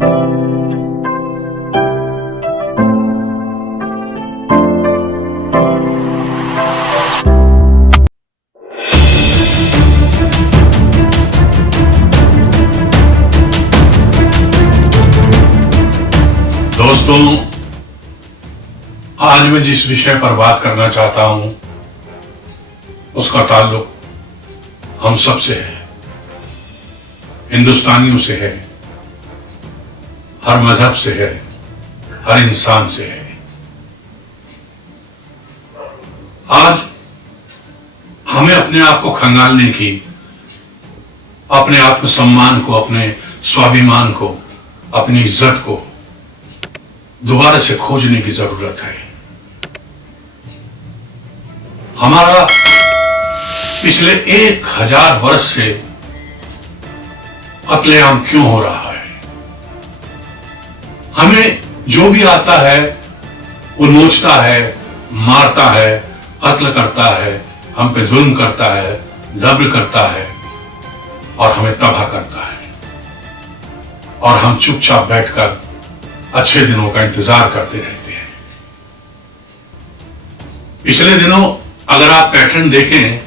दोस्तों, आज मैं जिस विषय पर बात करना चाहता हूं उसका ताल्लुक हम सब से है, हिंदुस्तानियों से है, हर मजहब से है, हर इंसान से है। आज हमें अपने आप को खंगालने की, अपने आत्मसम्मान को, अपने स्वाभिमान को, अपनी इज्जत को दोबारा से खोजने की जरूरत है। हमारा पिछले 1000 वर्ष से कत्लेआम क्यों हो रहा है? हमें जो भी आता है वो नोचता है, मारता है, कत्ल करता है, हम पे जुल्म करता है, जब्र करता है और हमें तबाह करता है, और हम चुपचाप बैठकर अच्छे दिनों का इंतजार करते रहते हैं। पिछले दिनों अगर आप पैटर्न देखें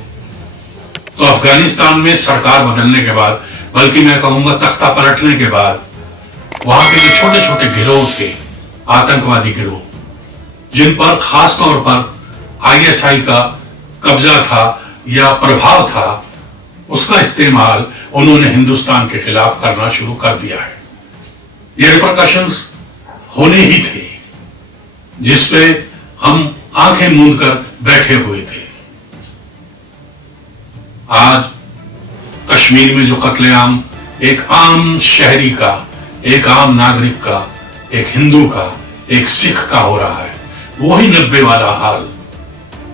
तो अफगानिस्तान में सरकार बदलने के बाद, बल्कि मैं कहूंगा तख्ता पलटने के बाद, वहां के जो छोटे छोटे गिरोह थे, आतंकवादी गिरोह, जिन पर खास तौर पर आईएसआई का कब्जा था या प्रभाव था, उसका इस्तेमाल उन्होंने हिंदुस्तान के खिलाफ करना शुरू कर दिया है। ये रिपरकशंस होने ही थे जिसपे हम आंखें मूंद कर बैठे हुए थे। आज कश्मीर में जो कत्लेआम एक आम शहरी का, एक आम नागरिक का, एक हिंदू का, एक सिख का हो रहा है, वही 90 वाला हाल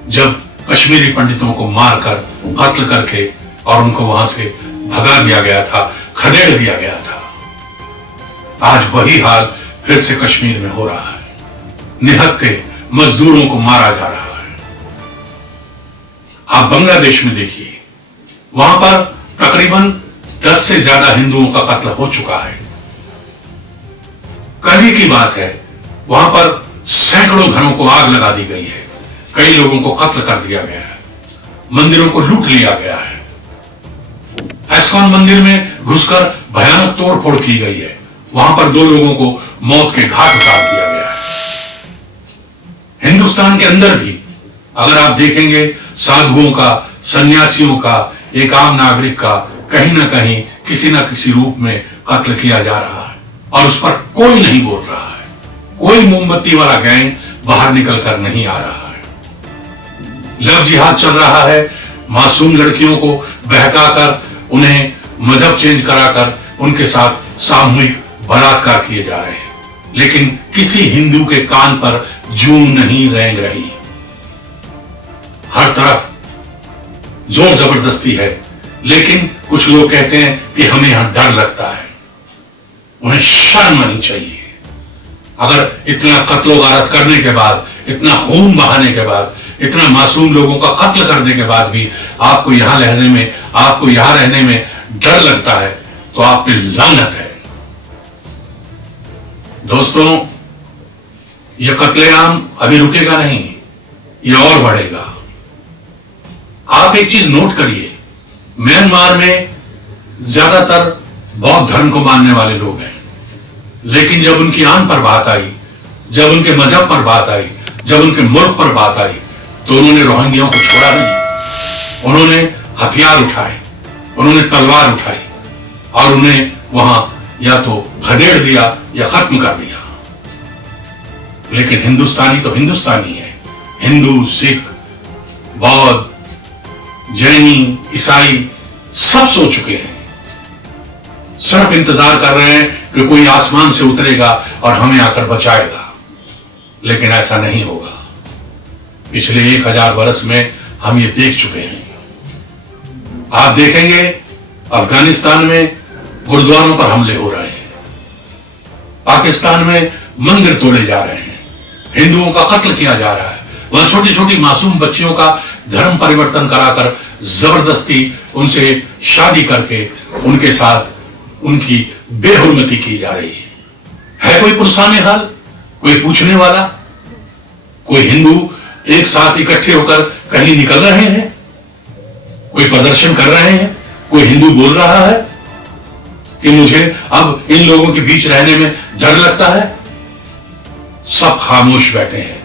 जब कश्मीरी पंडितों को मारकर, कत्ल करके और उनको वहां से भगा दिया गया था, खदेड़ दिया गया था। आज वही हाल फिर से कश्मीर में हो रहा है। निहत्थे मजदूरों को मारा जा रहा है। आप बांग्लादेश में देखिए, वहां पर तकरीबन 10 से ज्यादा हिंदुओं का कत्ल हो चुका है। कल ही की बात है, वहां पर सैकड़ों घरों को आग लगा दी गई है, कई लोगों को कत्ल कर दिया गया है, मंदिरों को लूट लिया गया है, एस्कॉन मंदिर में घुसकर भयानक तोड़फोड़ की गई है, वहां पर 2 लोगों को मौत के घाट उतार दिया गया है। हिंदुस्तान के अंदर भी अगर आप देखेंगे, साधुओं का, सन्यासियों का, एक आम नागरिक का कहीं ना कहीं किसी ना किसी रूप में कत्ल किया जा रहा है, और उस पर कोई नहीं बोल रहा है। कोई मोमबत्ती वाला गैंग बाहर निकल कर नहीं आ रहा है। लव जिहाद चल रहा है, मासूम लड़कियों को बहकाकर, उन्हें मजहब चेंज कराकर उनके साथ सामूहिक बलात्कार किए जा रहे हैं, लेकिन किसी हिंदू के कान पर जूं नहीं रेंग रही। हर तरफ जोर जबरदस्ती है, लेकिन कुछ लोग कहते हैं कि हमें यहां डर लगता है। उन्हें शर्म आनी चाहिए। अगर इतना कत्लो गारत करने के बाद, इतना खून बहाने के बाद, इतना मासूम लोगों का कत्ल करने के बाद भी आपको यहां रहने में डर लगता है, तो आप पे लानत है। दोस्तों, यह कत्लेआम अभी रुकेगा नहीं, यह और बढ़ेगा। आप एक चीज नोट करिए, म्यांमार में ज्यादातर बौद्ध धर्म को मानने वाले लोग हैं, लेकिन जब उनकी आन पर बात आई, जब उनके मजहब पर बात आई, जब उनके मुल्क पर बात आई, तो उन्होंने रोहिंग्याओं को छोड़ा नहीं। उन्होंने हथियार उठाए, उन्होंने तलवार उठाई और उन्हें वहां या तो खदेड़ दिया या खत्म कर दिया। लेकिन हिंदुस्तानी तो हिंदुस्तानी है। हिंदू, सिख, बौद्ध, जैनी, ईसाई सब सो चुके हैं, सिर्फ इंतजार कर रहे हैं कि कोई आसमान से उतरेगा और हमें आकर बचाएगा। लेकिन ऐसा नहीं होगा। पिछले 1000 वर्ष में हम ये देख चुके हैं। आप देखेंगे अफगानिस्तान में गुरुद्वारों पर हमले हो रहे हैं, पाकिस्तान में मंदिर तोड़े जा रहे हैं, हिंदुओं का कत्ल किया जा रहा है, वहां छोटी छोटी मासूम बच्चियों का धर्म परिवर्तन कराकर जबरदस्ती उनसे शादी करके उनके साथ उनकी बेहुरमती की जा रही है। है कोई पुरसाने हाल, कोई पूछने वाला? कोई हिंदू एक साथ इकट्ठे होकर कहीं निकल रहे हैं? कोई प्रदर्शन कर रहे हैं? कोई हिंदू बोल रहा है कि मुझे अब इन लोगों के बीच रहने में डर लगता है? सब खामोश बैठे हैं,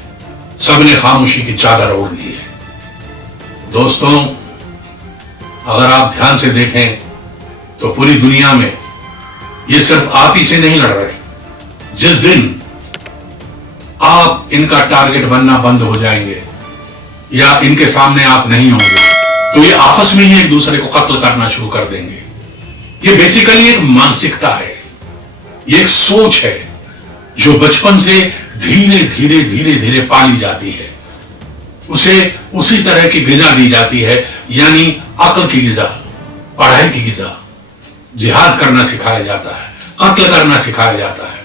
सबने खामोशी की चादर ओढ़ ली है। दोस्तों, अगर आप ध्यान से देखें तो पूरी दुनिया में ये सिर्फ आप ही से नहीं लड़ रहे। जिस दिन आप इनका टारगेट बनना बंद हो जाएंगे या इनके सामने आप नहीं होंगे, तो ये आपस में ही एक दूसरे को कत्ल करना शुरू कर देंगे। ये बेसिकली एक मानसिकता है, ये एक सोच है जो बचपन से धीरे धीरे धीरे धीरे पाली जाती है। उसे उसी तरह की ग़िज़ा दी जाती है, यानी अक्ल की ग़िज़ा, पढ़ाई की ग़िज़ा। जिहाद करना सिखाया जाता है, कत्ल करना सिखाया जाता है।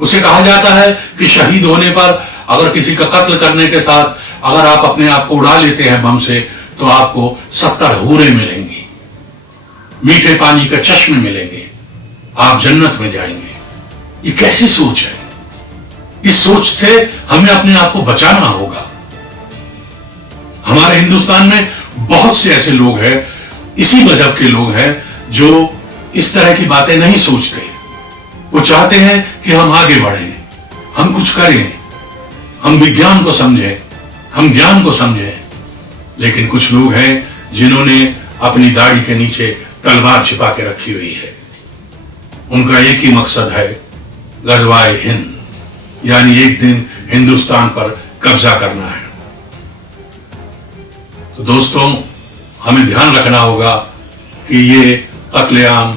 उसे कहा जाता है कि शहीद होने पर अगर किसी का कत्ल करने के साथ अगर आप अपने आप को उड़ा लेते हैं बम से, तो आपको 70 हूरें मिलेंगी, मीठे पानी का चश्मे मिलेंगे, आप जन्नत में जाएंगे। ये कैसी सोच है? इस सोच से हमें अपने आप को बचाना होगा। हमारे हिंदुस्तान में बहुत से ऐसे लोग हैं, इसी मजहब के लोग हैं, जो इस तरह की बातें नहीं सोचते। वो चाहते हैं कि हम आगे बढ़ें, हम कुछ करें, हम विज्ञान को समझें, हम ज्ञान को समझें। लेकिन कुछ लोग हैं जिन्होंने अपनी दाढ़ी के नीचे तलवार छिपा के रखी हुई है। उनका एक ही मकसद है, गज़वाए हिंद, यानी एक दिन हिंदुस्तान पर कब्जा करना है। तो दोस्तों, हमें ध्यान रखना होगा कि ये कत्लेआम,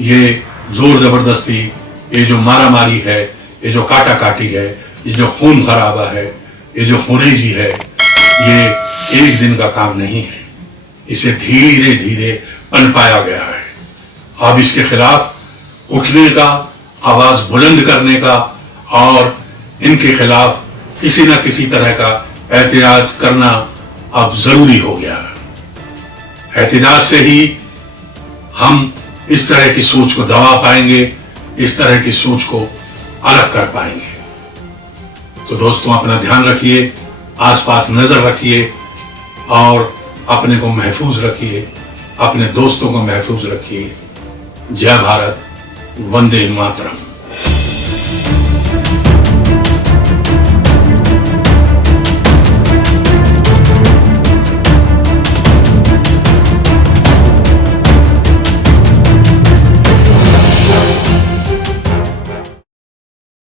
ये जोर जबरदस्ती, ये जो मारामारी है, ये जो काटा काटी है, ये जो खून खराबा है, ये जो खूनेजी है, ये एक दिन का काम नहीं है। इसे धीरे धीरे पनपाया गया है। अब इसके खिलाफ उठने का, आवाज बुलंद करने का और इनके खिलाफ किसी न किसी तरह का एहतियात करना अब जरूरी हो गया है। एहतियात से ही हम इस तरह की सोच को दबा पाएंगे, इस तरह की सोच को अलग कर पाएंगे। तो दोस्तों, अपना ध्यान रखिए, आसपास नजर रखिए और अपने को महफूज रखिए, अपने दोस्तों को महफूज रखिए। जय भारत, वंदे मातरम।